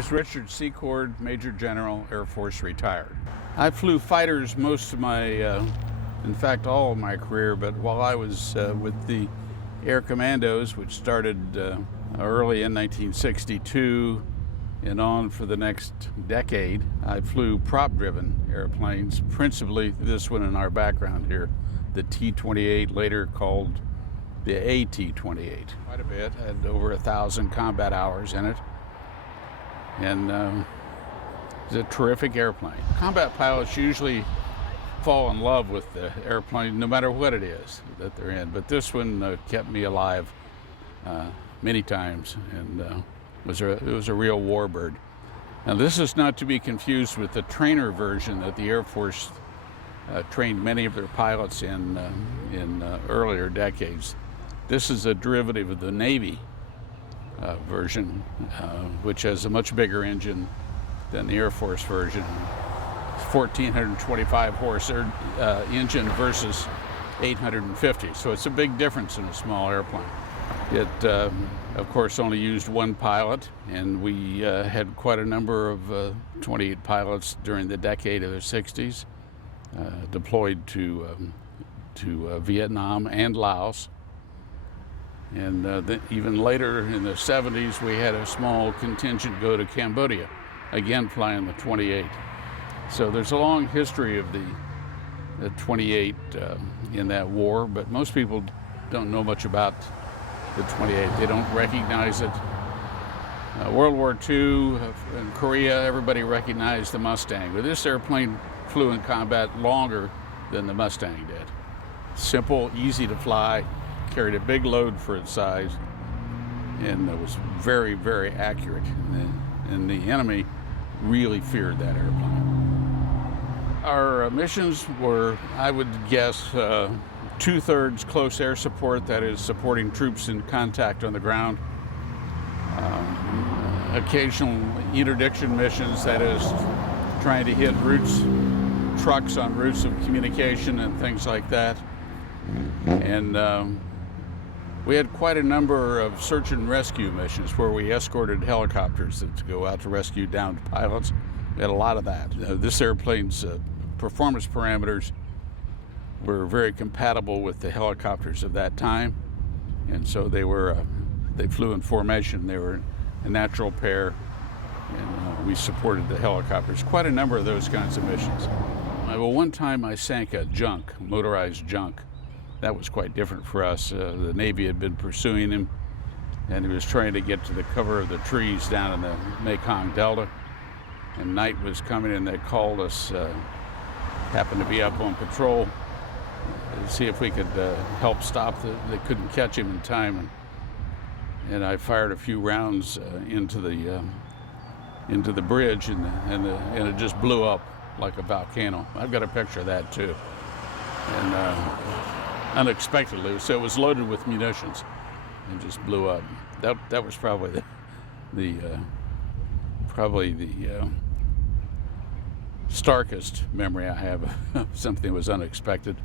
is Richard Secord, Major General, Air Force, retired. I flew fighters most of my, in fact, all of my career, but while I was with the Air Commandos, which started early in 1962 and on for the next decade, I flew prop-driven airplanes, principally this one in our background here, the T-28, later called the AT-28. Quite a bit, had over 1,000 combat hours in it, and it's a terrific airplane. Combat pilots usually fall in love with the airplane no matter what it is that they're in, but this one kept me alive many times, and it was a real warbird. Now, this is not to be confused with the trainer version that the Air Force trained many of their pilots in earlier decades. This is a derivative of the Navy version, which has a much bigger engine than the Air Force version. 1,425 horse engine versus 850, so it's a big difference in a small airplane. It, of course, only used one pilot, and we had quite a number of 28 pilots during the decade of the 60s, deployed to Vietnam and Laos. And even later in the 70s, we had a small contingent go to Cambodia, again flying the 28. So there's a long history of the 28 in that war, but most people don't know much about the 28. They don't recognize it. World War II, in Korea, everybody recognized the Mustang, but this airplane flew in combat longer than the Mustang did. Simple, easy to fly, carried a big load for its size, and it was very, very accurate. And the enemy really feared that airplane. Our missions were, I would guess, 2/3 close air support, that is supporting troops in contact on the ground. Occasional interdiction missions, that is trying to hit trucks on routes of communication and things like that. And we had quite a number of search and rescue missions where we escorted helicopters to go out to rescue downed pilots. We had a lot of that. This airplane's performance parameters were very compatible with the helicopters of that time, and so they flew in formation. They were a natural pair, and we supported the helicopters. Quite a number of those kinds of missions. Well, one time I sank a motorized junk. That was quite different for us. The Navy had been pursuing him, and he was trying to get to the cover of the trees down in the Mekong Delta, and night was coming, and they called us, happened to be up on patrol, to see if we could help stop. They couldn't catch him in time, and I fired a few rounds into the bridge, and it just blew up like a volcano. I've got a picture of that too, and unexpectedly, so it was loaded with munitions and just blew up. That was probably the starkest memory I have of something that was unexpected.